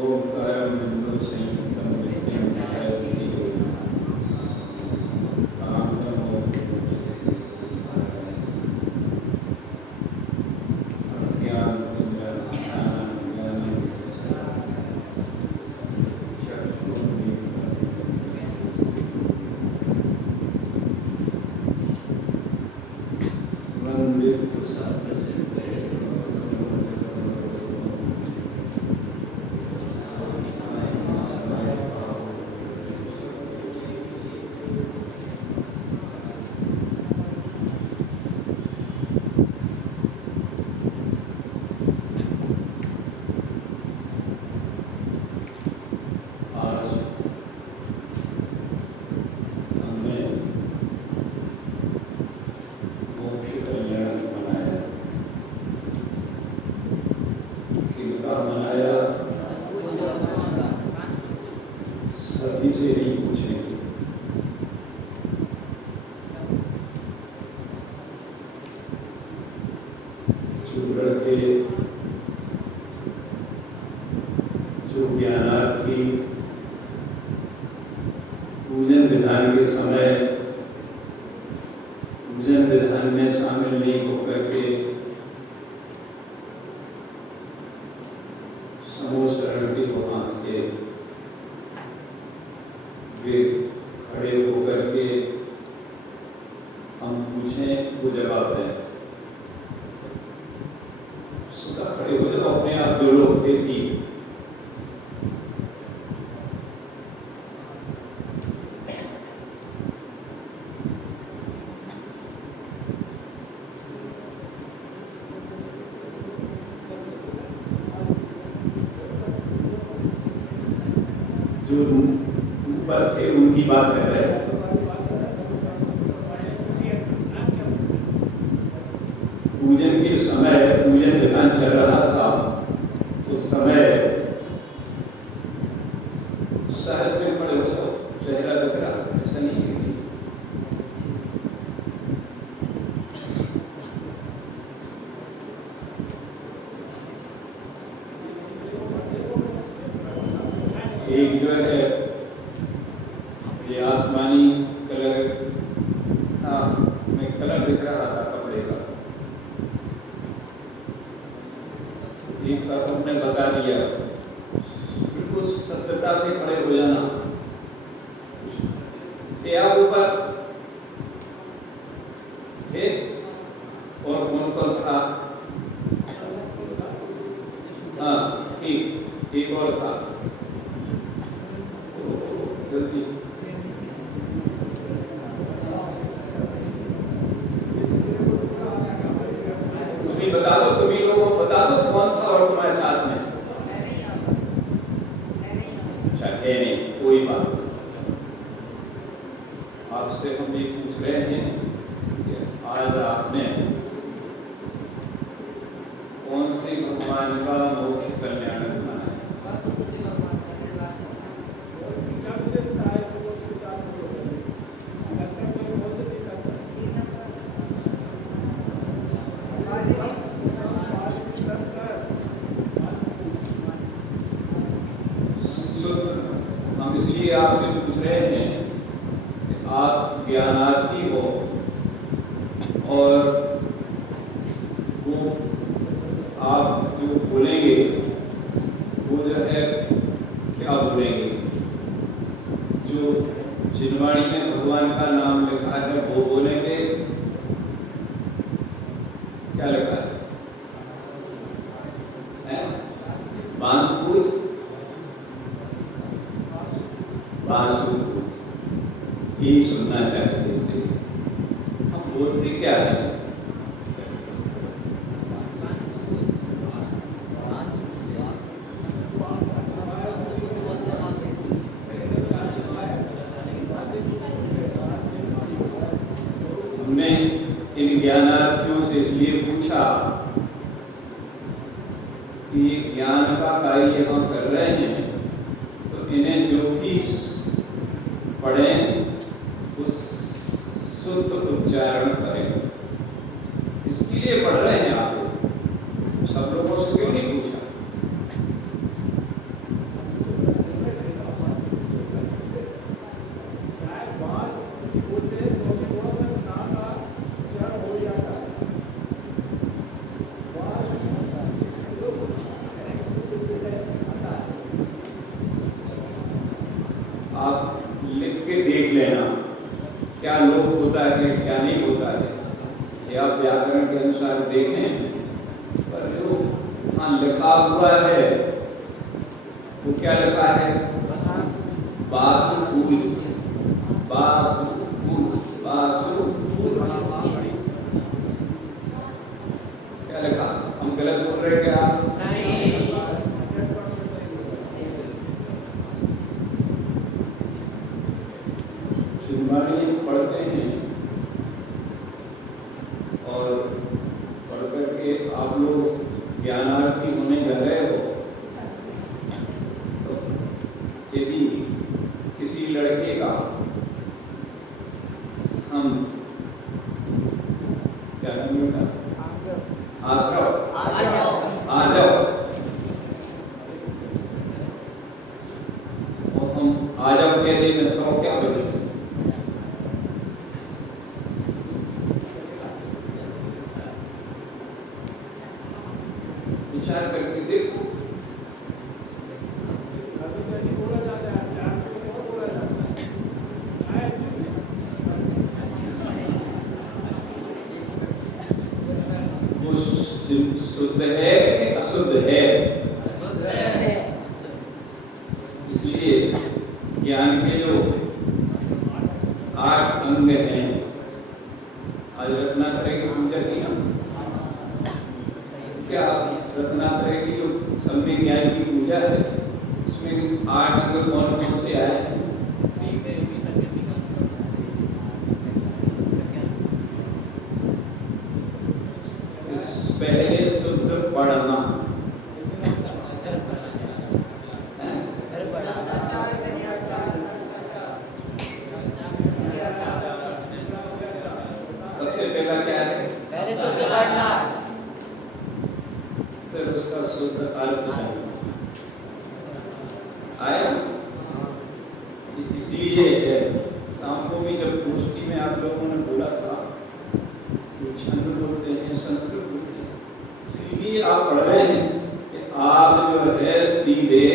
ओंकारं बिंदु संयुक्तं नित्यं ध्यायति से नहीं पूछेंगे। चूगड़ के जो ज्ञानार्थी पूजन विधान के समय पूजन विधान में शामिल नहीं होकर के समूह शरण के वहां थे, वे खड़े होकर के हम पूछें वो जवाब दें। सीधा खड़े हो जाओ, अपने आप दो लोग थे तीन, जो ऊपर थे उनकी बात कर रहे हैं। पूजन के समय पूजन विधान चल रहा था, उस समय शहर में खड़े हो जाओ, चेहरा दिख रहा, ऐसा नहीं है। एक जो है ये आसमानी कलर, हाँ मैं कलर दिख रहा था कपड़े का, एक का तुमने बता दिया, बिल्कुल सत्यता से खड़े हो जाना। थे आप ऊपर थे और कौन कौन था? हाँ ठीक, एक और था जल्दी। तुम्ही बता दो, तुम्ही लोगों को बता दो कौन था और तुम्हारे साथ में। अच्छा है नहीं, कोई बात नहीं। आपसे हम ये पूछ रहे हैं कि आज आपने कौन से भगवान का मोक्ष कल्याण बनाया है? हम इसलिए आपसे पूछ रहे हैं कि आप ज्ञानार्थी हो और वो आप जो बोलेंगे वो जो है क्या बोलेंगे? जो चिन्हवाणी में भगवान का नाम लिखा है वो बोलेंगे, क्या लिखा है? बांसुर बांसुर, यही सुनना चाहते थे। हम बोलते क्या है? हमने इन ज्ञानार्थियों से इसलिए पूछा कि ज्ञान का कार्य हम कर रहे हैं, तो इन्हें जो भी पढ़ें उस शुद्ध उच्चारण करें। इसके लिए पढ़ रहे हैं। आप सब लोगों से क्यों नहीं पूछा? आप लिख के देख लेना क्या लोप होता है क्या नहीं होता है, या व्याकरण के अनुसार देखें। पर जो हाँ लिखा हुआ है वो क्या लिखा है? बासुपुर, बासुपुर, बासुपुर। क्या लिखा? हम गलत बोल रहे क्या? शिववाणी पढ़ते हैं और पढ़ करके आप लोग ज्ञानार्थी होने जा रहे हो। तो यदि किसी लड़के का हम क्या नाम है उनका? आश्रव, आ जाओ, और हम आ जाओ कहते हैं तो क्या बोले? विचार करके देखो। वो शुद्ध है कि अशुद्ध है? इसलिए ज्ञान के जो 8 अंग हैं, आज रत्नात्रय की पूजा की ना, क्या रत्नात्रय की जो सम्यक ज्ञान की पूजा है उसमें 8 अंग कौन कौन से आए हैं? पहले शुद्ध पढ़ना, सबसे पहला क्या है? पहले शुद्ध पढ़ना, फिर उसका शुद्ध अर्थ आया। इसीलिए है शाम को भी जब गोष्ठी में आप लोगों ने बोला था तो छंद बोलते हैं, संस्कृत बोलते हैं, इसीलिए आप पढ़ रहे हैं कि आप जो है सीधे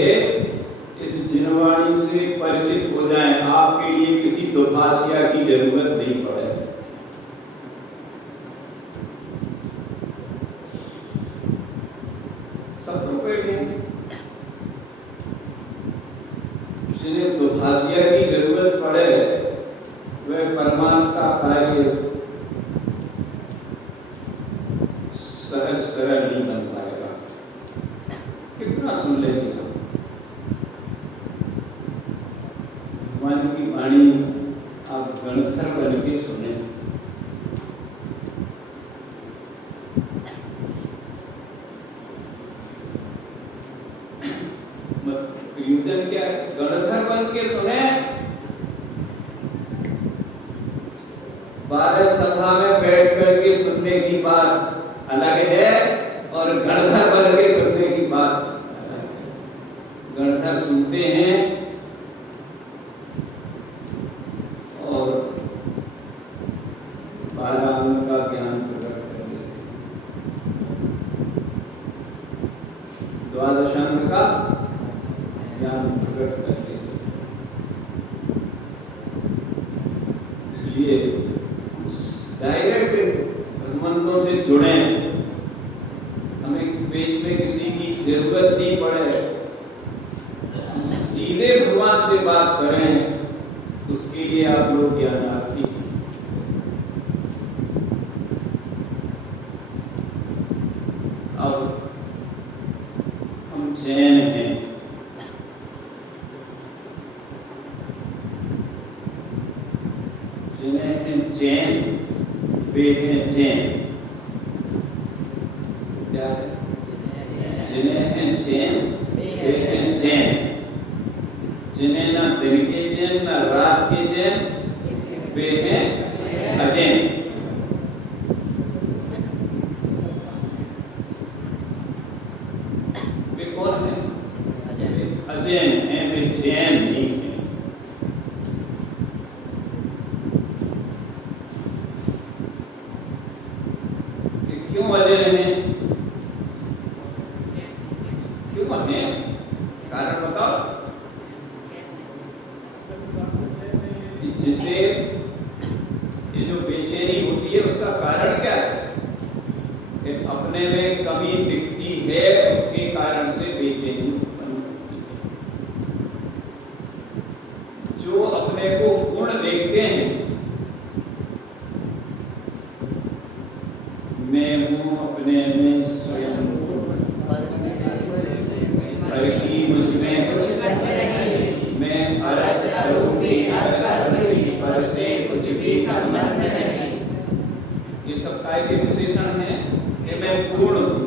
इस जिनवाणी से परिचित हो जाएं, आपके लिए किसी दुभाषिया की जरूरत नहीं पड़े। सब लोग बैठे जिन्हें दुभाषिया की जरूरत पड़े वह परमार्थ का कार्य सहज सरल नहीं बन पाएगा। कितना सुन लेंगे हम भगवान की वाणी, आप गणधर बन के सुने। प्रयोजन क्या है? गणधर बन के सुने। 12 सभा में बैठ करके सुनने की बात अलग है और गणधर बन के सुनने की बात। गणधर सुनते हैं और 12 अंग का ज्ञान प्रकट कर देते हैं, 12 अंग का ज्ञान प्रकट कर देते। इसलिए डायरेक्ट भगवंतों से जुड़े, हमें बीच में किसी की जरूरत नहीं पड़े, सीधे भगवान से बात करें, उसके लिए आप लोग ज्ञानार्थी। अब हम जैन हैं, जिन्हें हैं जैन, वे हैं जैन। क्या है? जिन्हें हैं जैन वे हैं जैन। जिन्हें ना दिन के जैन ना रात के जैन, वे हैं अजैन। वे कौन है? अजैन हैं, वे जैन नहीं है। क्यों अजैन है? क्यों है? कारण बताओ। से ये जो बेचैनी होती है उसका कारण क्या है कि अपने में कमी दिखती है, उसके कारण से बेचैनी उत्पन्न होती है। जो अपने को गुण देखते हैं, मैं हूँ अपने में स्वयं पर की मुझ में कुछ नहीं, मैं अरस अरूपी पर से कुछ भी संबंध नहीं। ये सब काय के विशेषण हैं कि मैं पूर्ण हूँ।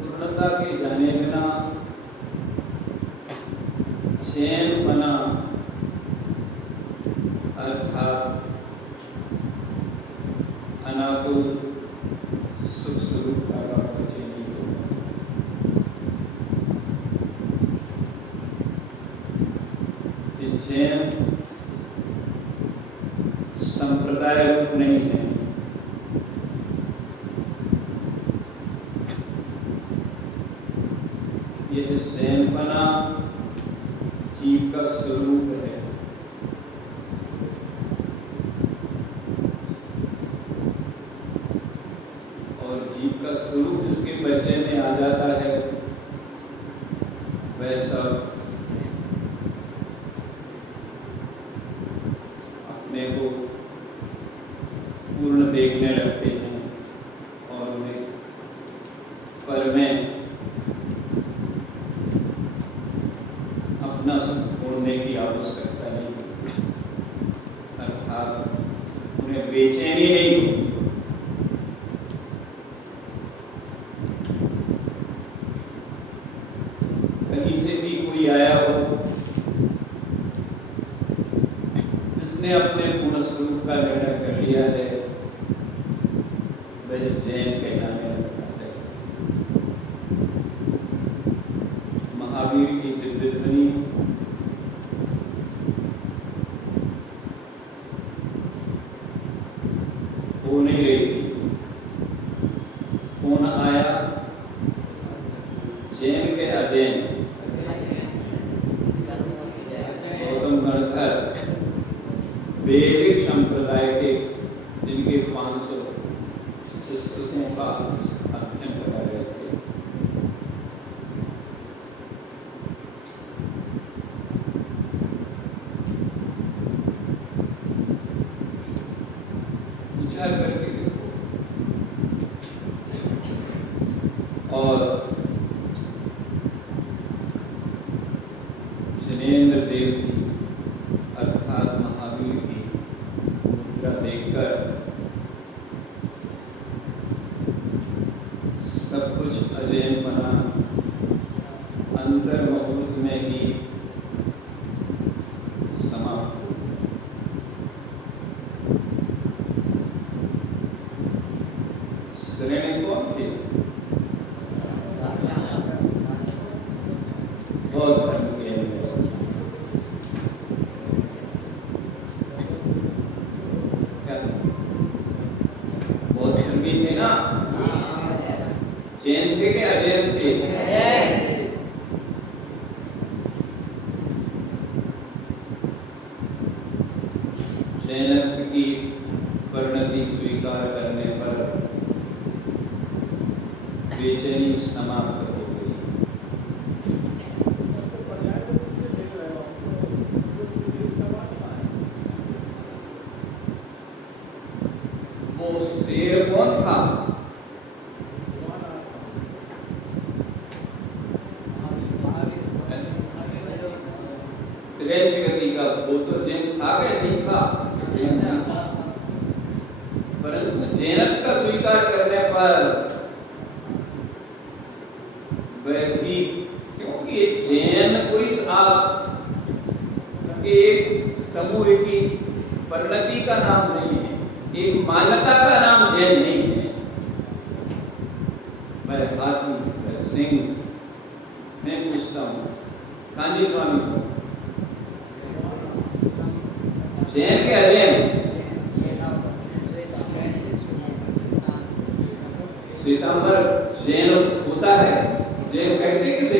पूर्णता के जाने बिना चैन बना अर्थात अनाकुल सुख स्वरूप का परिचय नहीं होगा। ये चैन संप्रदाय रूप नहीं है, यह चैनपना जीव का स्वरूप है। और जीव का स्वरूप जिसके परिचय में आ जाता है वह सब अपने को पूर्ण देखने लगते हैं और उन्हें पर में अपना सुख छोड़ने की आवश्यकता नहीं, अर्थात उन्हें बेचैनी नहीं होती। कहीं से भी कोई आया हो जिसने अपने पूर्ण स्वरूप का निर्णय कर लिया है, वह जैन कहलाने लगता है। महावीर की दिव्य ध्वनि हो नहीं रही थी। कौन आया? जैन के अजैन गौतम गणधर वैदिक संप्रदाय के, जिनके 500 शिष्यों का अध्ययन करा रहे थे। विचार करके देखो। और जनेन्द्र देव की अर्थात महावीर की मुद्रा देखकर सब कुछ अजैन बना अंतर मुहूर्त में ही समाप्त हो गया। श्रेणी कौन थे? बौद्ध धर्म के अनुयायी। क्या बौद्ध धर्मी थे ना? जैन थे कि अजैन थे? जैनत्व की परिणति स्वीकार करने पर बेचैनी समाप्त हो गई। वो शेर कौन था? त्रेच गति का वो तो जैन था क्या? नहीं था। परंतु जैनत्व का स्वीकार करने पर वह भी, क्योंकि जैन कोई एक समूह की परिणति का नाम नहीं है, एक मान्यता का नाम जैन नहीं है। वह हाथी, वह सिंह। मैं पूछता हूँ कांजी स्वामी को, जैन के अजैन? श्वेतांबर जैन होता है? जैन कहते किसे?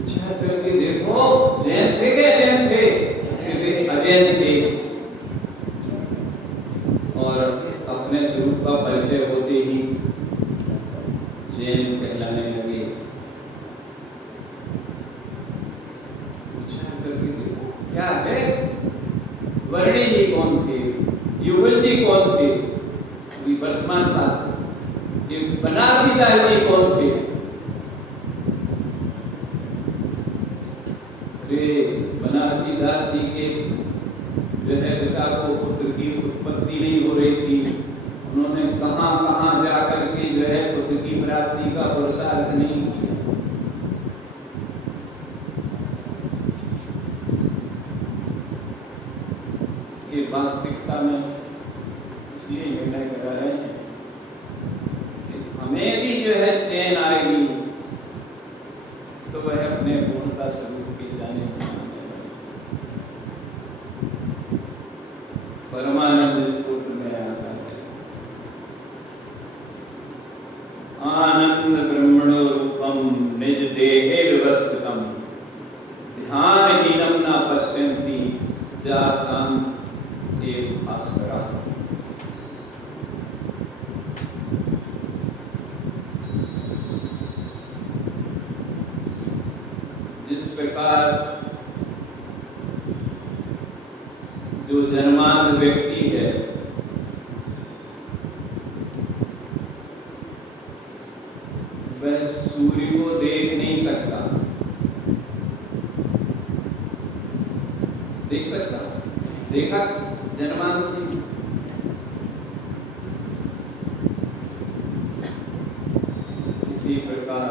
अच्छा करके देखो, जैन थे क्या? जैन थे कि वे अजैन थे? और अपने स्वरूप का परिचय होते ही जैन कहलाने लगे। अच्छा करके देखो क्या है? वर्णी जी कौन थे? युगल जी कौन थे? अभी वर्तमान बात। ये बनारसीदास जी कौन थे? अरे बनारसीदास जी के जो है पिता को पुत्र की उत्पत्ति नहीं हो रही थी। उन्होंने कहाँ कहाँ जा करके जो है पुत्र की प्राप्ति का पुरुषार्थ नहीं किया। ये वास्तविकता में इसलिए निर्णय करा है कि हमें भी जो है चैन आएगी तो वह अपने पूर्णता स्वरूप के जाने परमानंद स्तोत्र में आता है, आनंद ब्रह्मणो रूपम निज देहेर्वस्थितम् ध्यानहीनं न पश्यन्ति जातान् एव भास्करः। जिस प्रकार जो जन्मांध व्यक्ति है वह सूर्य को देख नहीं सकता। देख सकता? देखा जन्मांध जी? इसी प्रकार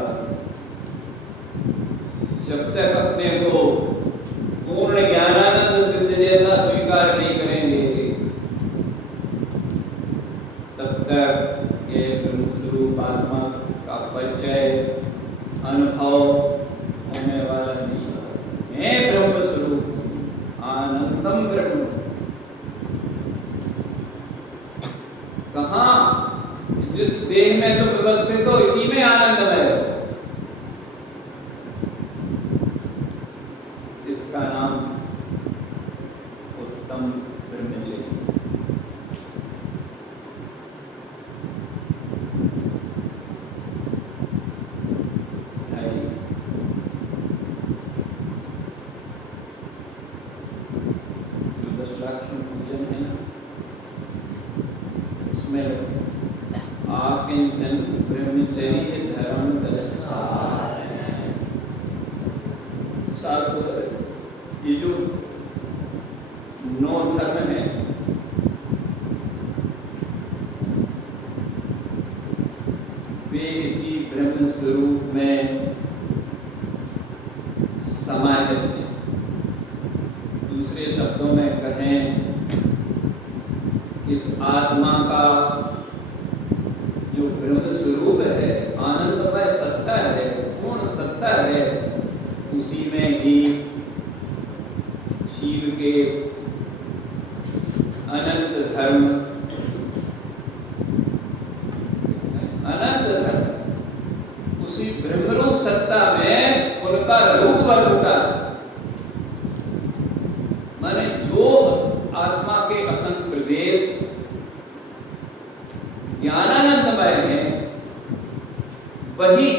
जब तक अपने को पूर्ण ज्ञानानंद सिद्ध जैसा स्वीकार नहीं करेंगे तब तक ये ब्रह्म स्वरूप आत्मा का परिचय अनुभव होने वाला नहीं है। मैं ब्रह्म स्वरूप आनंदम ब्रह्म। कहाँ? जिस देह में तुम व्यवस्थित हो इसी में आनंदमय हो। इसका नाम उत्तम ब्रह्मचर्य है। जो 10 लाख पूजन है ना, उसमें आकिंचन ब्रह्मचर्य धर्म 10 सार हैं। सार हो गए। ये जो 9 धर्म है वे इसी ब्रह्म स्वरूप में समाहित हैं। दूसरे शब्दों में कहें, इस आत्मा का जो ब्रह्म स्वरूप है, आनंदमय सत्ता है, पूर्ण सत्ता है, उसी में ही शिव के अनंत धर्म, अनंत धर्म, उसी ब्रह्मरूप सत्ता में उनका रूप वर्धता। माने जो आत्मा के असंग प्रदेश ज्ञानानंदमय है, वही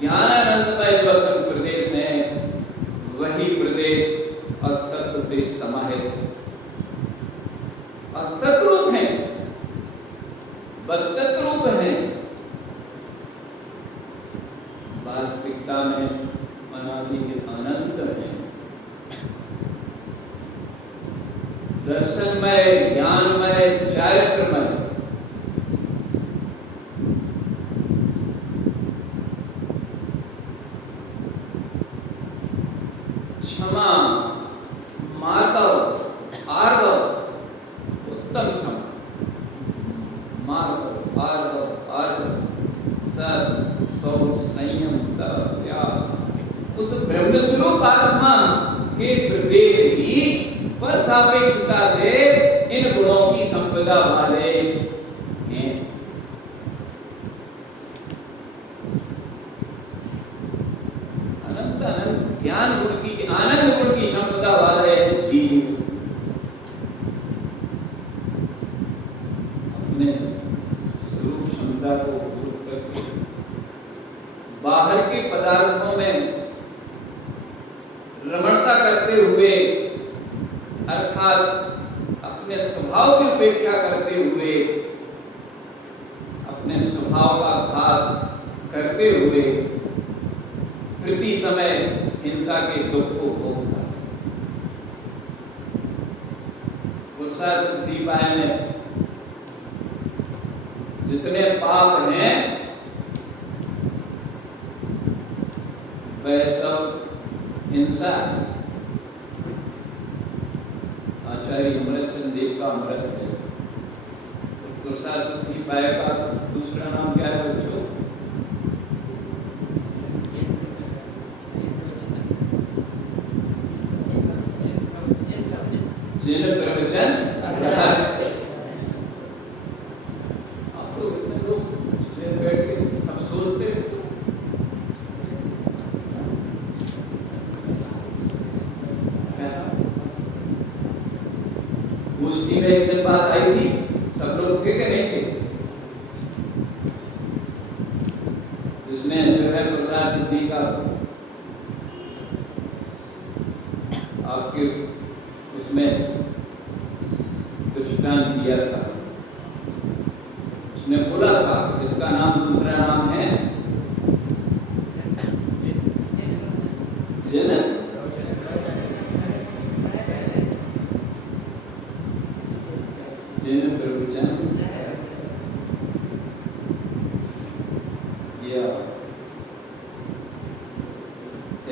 ज्ञानानंदमय जो असंग प्रदेश है, वही प्रदेश अस्तित्व से समाहित है। अस्तित्व रूप है, वस्तुत्व रूप है। वास्तविकता में अनादि के अनंत है। दर्शनमय, ज्ञानमय, चारित्रमय। क्षमा, मार्दव, आर्दव, उत्तम क्षमा, मार्दव, आर्दव, सब शौच, संयम, तप, त्याग, उस ब्रह्मस्वरूप आत्मा के प्रदेश ही पर सापेक्षता से इन गुणों की संपदा वाले हैं। अनंत अनंत ज्ञान गुण की, आनंद गुण की संपदा वाले जीव अपने स्वरूप क्षमता को भूल करके बाहर के पदार्थों में रमणता करते हुए, अर्थात अपने स्वभाव की उपेक्षा करते हुए, अपने स्वभाव का घात करते हुए प्रति समय हिंसा के दुख को भोगता है। पुरुषार्थ सिद्धि पाए में जितने पाप हैं वह सब हिंसा है। आचार्य अमृतचंद देव का अमृत है। पुरुषार्थ सिद्धि पाए का दूसरा नाम क्या है बच्चों? जिन प्रवचन रहस्य। आप लोग इतने लोग बैठ के सब सोचते हैं गोष्ठी में एक दिन बात आई थी, सब लोग थे कि नहीं थे? जिसने जो है पुरुषार्थ सिद्धि का आपके उसमें दृष्टांत दिया था। उसने बोला था इसका नाम, दूसरा नाम है जिन प्रवचन या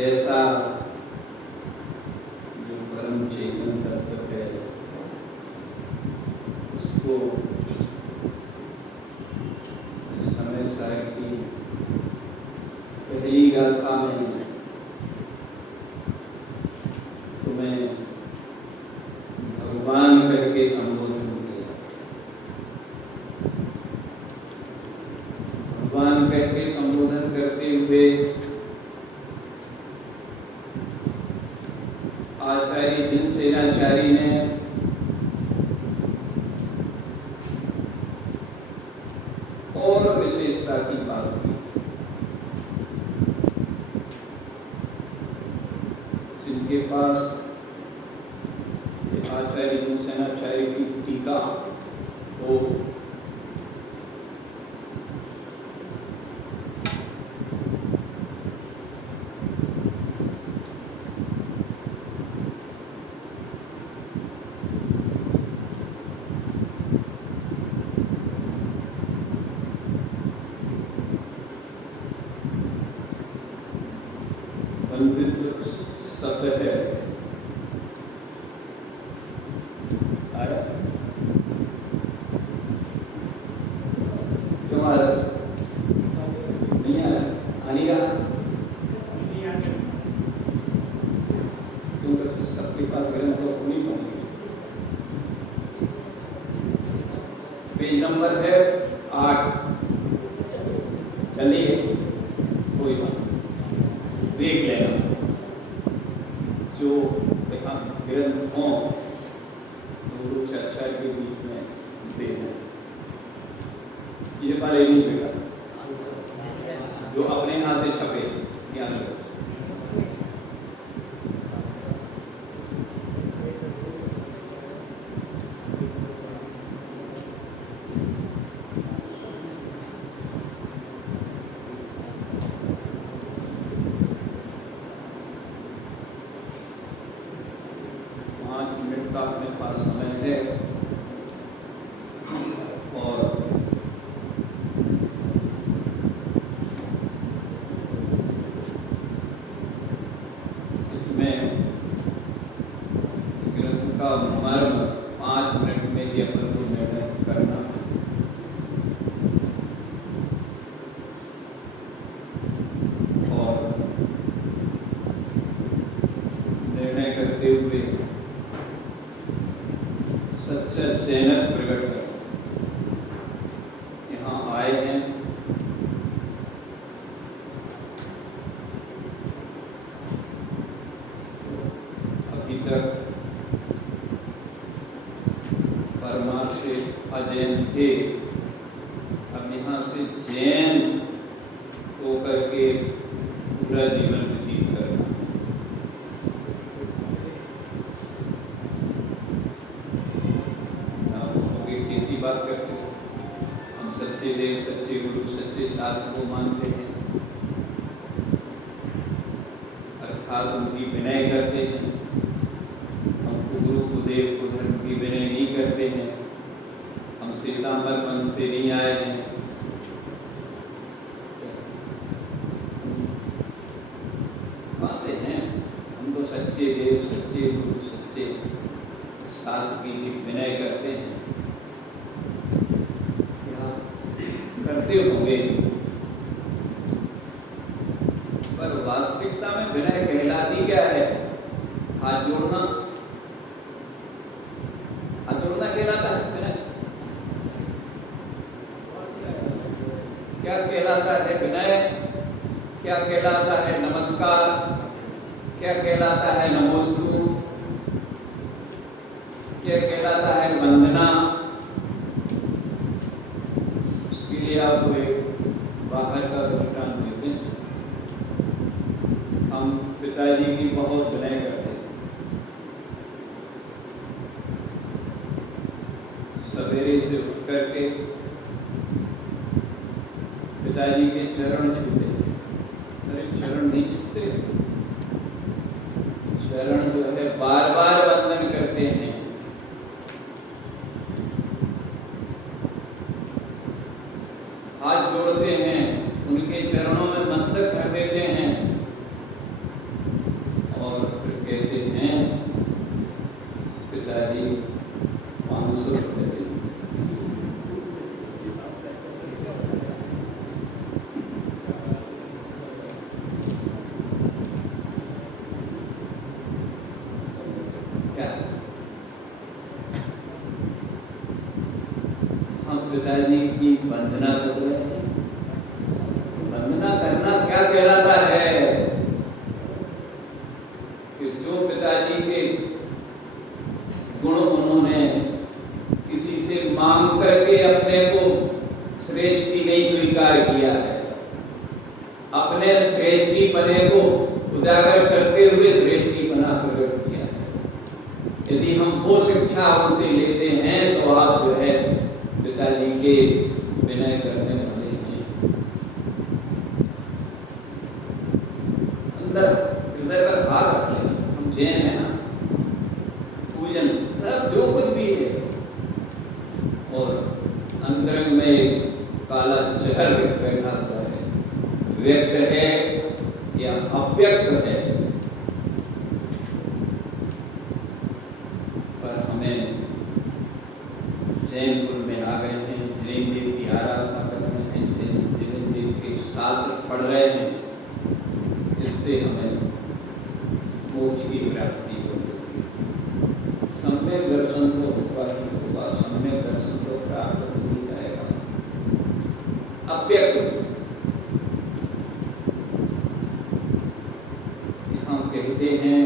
ऐसा जो परम चेतन तत्व है उसको समय सार की पहली गाथा में तुम्हें भगवान कह के संबोधन किया। भगवान कह के संबोधन करते हुए आचार्य जिनसेनाचार्य ने और विशेषता की बात की। जिनके पास आचार्य जिनसेनाचार्य की टीका हो, बंदित्व शब्द है आया क्यों आ रहा नहीं आया? आने रहा क्योंकि सबके पास ग्रंथ तो नहीं पहुंचे। पेज नंबर है 8। चलिए कोई बात देख लेना, जो ग्रंथ हों गुरु चर्चा के बीच में देना। ये वाले नहीं बेटा जो अपने यहाँ से छपे ज्ञान रखो। का अपने पास समय है और इसमें ग्रंथ का मर्म 5 मिनट में ही अपन को निर्णय करना है। और निर्णय करते हुए सच्चा जैनत प्रकट कर यहाँ आए हैं। अभी तक परमार से अजैन थे, अब यहाँ से जैन होकर के पूरा जीवन व्यतीत करना। कैसी बात करते हो, हम सच्चे देव, सच्चे गुरु, सच्चे शास्त्र को मानते हैं, अर्थात उनकी विनय करते हैं। हम गुरु को, देव को, धर्म की विनय नहीं करते हैं। हम सीतामढ़ मन से नहीं आए हैं। कहाँ से हैं हम? तो सच्चे देव, सच्चे गुरु, सच्चे शास्त्र की विनय करते हैं। करते होंगे, पर वास्तविकता में विनय कहलाती क्या है? हाथ जोड़ना, हाथ जोड़ना कहलाता है विनय? क्या कहलाता है विनय? क्या कहलाता है नमस्कार? क्या कहलाता है नमोस्तु? क्या कहलाता है वंदना? आपको एक बाहर का दृष्टांत देते हैं। हम पिताजी की बहुत विनय करते हैं। सवेरे से उठ करके पिताजी के चरण छूते। अरे चरण नहीं छूते, चरण जो है बार बार वंदन करते हैं। हाथ जोड़ते हैं, उनके चरणों में मस्तक धर देते हैं और फिर कहते हैं पिताजी 500 रुपये दे। क्या हम पिताजी की वंदना कर रहे हैं? वंदना करना क्या कहलाता है? कि जो पिताजी के गुण उन्होंने किसी से मांग करके अपने को श्रेष्ठी नहीं स्वीकार किया है, अपने श्रेष्ठी पने को उजागर करते हुए श्रेष्ठी पना प्रकट किया है। यदि हम वो शिक्षा उनसे लेते हैं तो आप जो है पिताजी के विनय करने वाले हैं। अंदर हृदय पर हाथ रख लें। हम जैन हैं ना, पूजन सब जो कुछ भी है, और अंतरंग में काला जहर बैठा हुआ है, व्यक्त है या अव्यक्त है, पर हमें जैन कुल में आ गए हैं, जैन देव की आराधना कर रहे हैं, जैन देव के शास्त्र पढ़ रहे हैं। इससे हमें मोक्ष की प्राप्ति हो सकती है। सम्यक दर्शन तो होगा ही होगा, सम्यक दर्शन तो प्राप्त हो ही जाएगा। अव्यक्त हम कहते हैं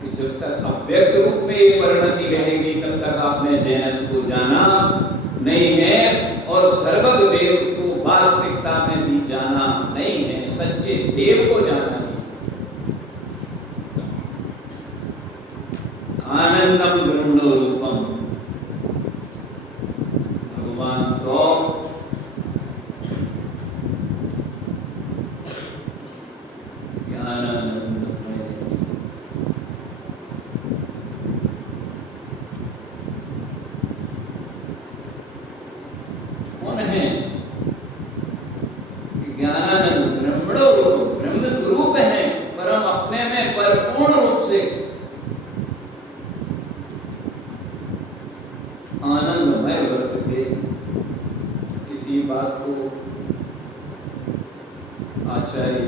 कि जब तक अव्यक्त रूप में ये परिणति रहेगी तब तक आपने जैनत्व को जाना नहीं है, और सर्वज्ञ देव को वास्तविकता में भी जाना नहीं है, सच्चे देव को जाना नहीं। आनंदम ब्रह्मणो रूपम, भगवान तो ज्ञानानंद कौन है? ज्ञानानंद ब्रह्मणो रूप, ब्रह्म स्वरूप है, पर हम अपने में परिपूर्ण रूप से आनंदमय वर्तते। इसी बात को आचार्य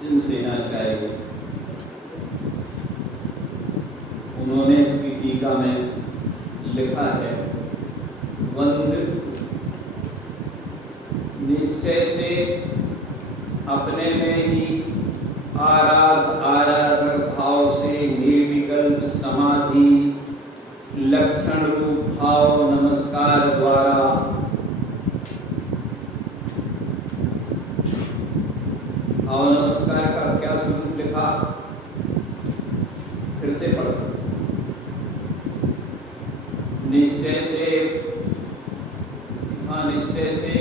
जिनसेनाचार्य टीका में लिखा है, वंदित निश्चय से अपने में ही आराधक भाव से निर्विकल्प समाधि लक्षण रूप भाव नमस्कार द्वारा भाव नमस्कार का क्या स्वरूप लिखा, फिर से पढ़ो। निश्चय से, हाँ निश्चय से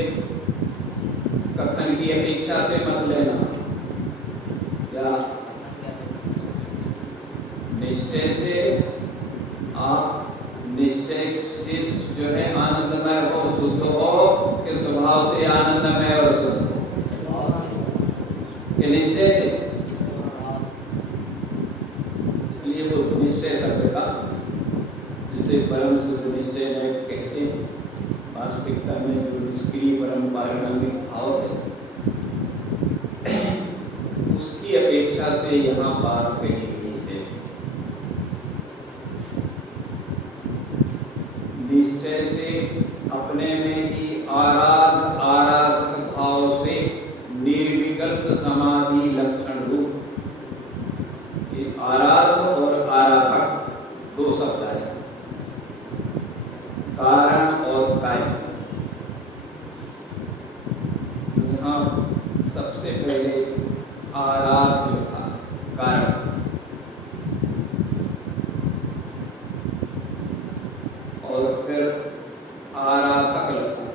कथन की अपेक्षा से मत लेना, या निश्चय से आप निश्चय से जो है आनंदमय हो, शुद्ध हो कि स्वभाव से आनंदमय और शुद्ध हो, कि निश्चय से, इसलिए वो निश्चय शब्द का जिसे परम शुद्ध निश्चय नहीं कहते हैं, वास्तविकता में जो निष्क्रिय परम पारमार्थिक भाव है उसकी अपेक्षा से यहाँ बात कही गई है। निश्चय से अपने में ही आराधक भाव से निर्विकल्प समाधि लक्षण रूप, ये आराध और आराधक दो शब्द आए, कारण और कार्य। यहाँ सबसे पहले आराध्य लिखा, कारण, और फिर आराधक लिखा।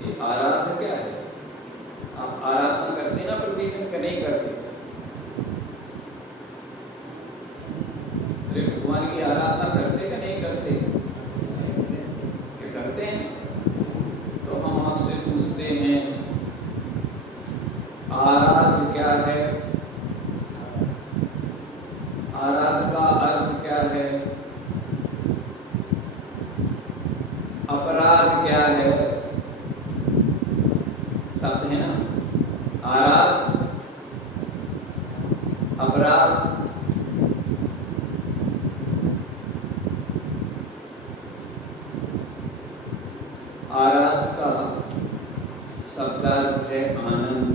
ये आराध्य क्या है? आप आराधना करते हैं ना प्रतिदिन, का नहीं करते? अरे भगवान की आराधना करते का नहीं करते? क्या करते हैं? तो हम आपसे पूछते हैं, आराध्य क्या है? आराध्य का अर्थ क्या है? अपराध क्या है? शब्द है ना, आराध, अपराध। आराध का शब्दार्थ है आनंद।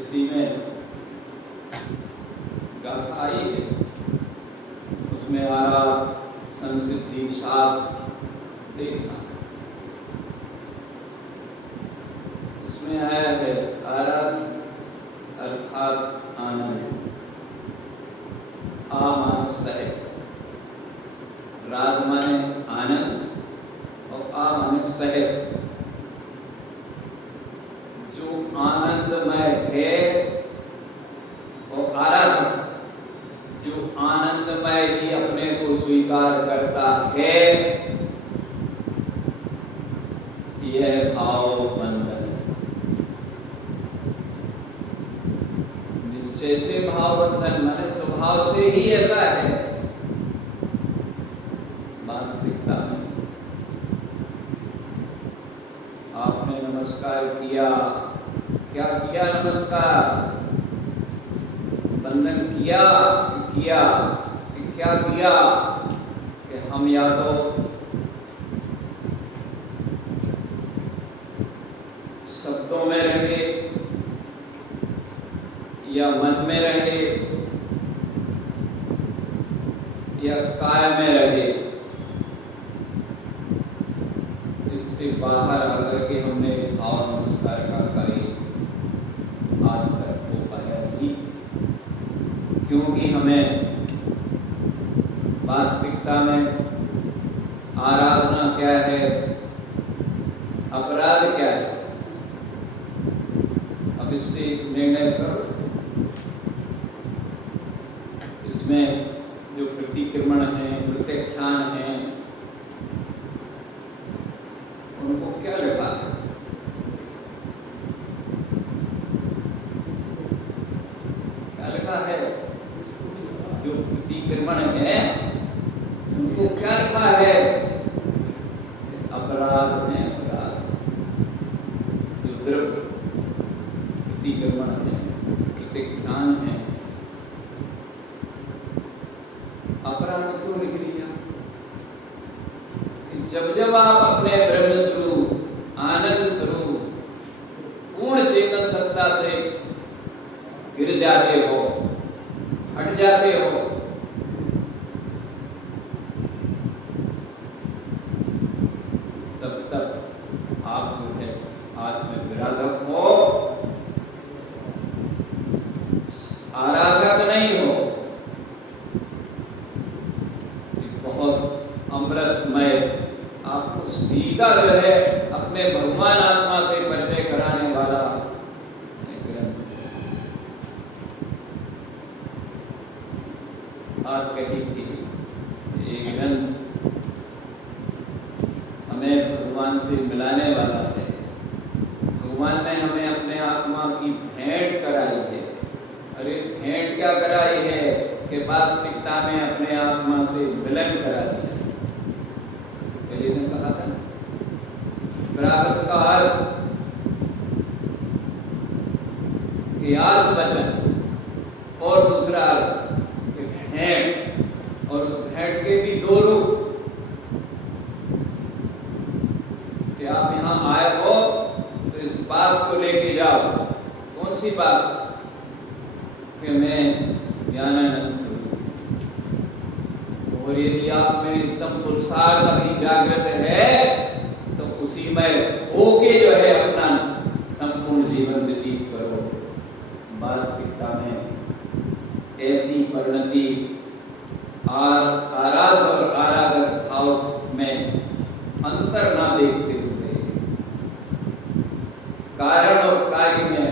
इसी में गाथा आई है, उसमें आराध संसिद्धि सात देखना, उसमें आया है आराध अर्थात आनंद। आ माने सह, राध माने आनंद और आ माने सह। जो आनंदमय है और आराधक जो आनंदमय ही अपने को स्वीकार करता है, यह भाव बंधन है। निश्चय से भाव बंधन माने स्वभाव से ही ऐसा है। वास्तविकता में आपने नमस्कार किया, क्या किया? नमस्कार, बंधन किया, क्या किया कि हम या तो शब्दों में रहे या मन में रहे या काय में रहे, इससे बाहर आकर के हमने भाव नमस्कार का करे आज तक हो पाया नहीं, क्योंकि हमें वास्तविकता में आराधना क्या है, अपराध क्या है, अब इससे निर्णय करो। इसमें जो प्रतिक्रमण है, प्रत्याख्यान है, उनको क्या लिखा है? क्या लिखा है? जो प्रतिक्रमण है उनको क्या लिखा है? अपराध है, अपराध। जो द्रव्य प्रतिक्रमण है, प्रत्याख्यान है, महाराज ने क्यों लिख दिया? जब जब आप अपने ब्रह्म स्वरूप, आनंद स्वरूप, पूर्ण चेतन सत्ता से गिर जाते हो, हट जाते हो, तब तक आप जो है आत्म विराधक हो, आराधक नहीं हो। बहुत अमृतमय आपको सीधा जो है अपने भगवान आत्मा से परिचय कराने वाला ग्रंथ। बात कही थी, ये ग्रंथ हमें भगवान से मिलाने वाला है। भगवान ने हमें अपने आत्मा की भेंट कराई है। अरे भेंट क्या कराई है कि वास्तविकता में अपने आत्मा से मिलन करा दिया। पहले दिन कहा था विरागत का अर्थ आज वचन, और दूसरा अर्थ भेंट, और उस भेंट के भी दो रूप कि आप यहाँ आए हो तो इस बात को लेके जाओ। कौन सी बात? कि मैं ज्ञानानंद स्वरूप, और यदि आप में एकदम पुरुषार्थ अभी जागृत है तो उसी में होके जो है अपना संपूर्ण जीवन व्यतीत करो। वास्तविकता में ऐसी परिणति आराध और आराधक भाव में अंतर ना देखते हुए, कारण और कार्य में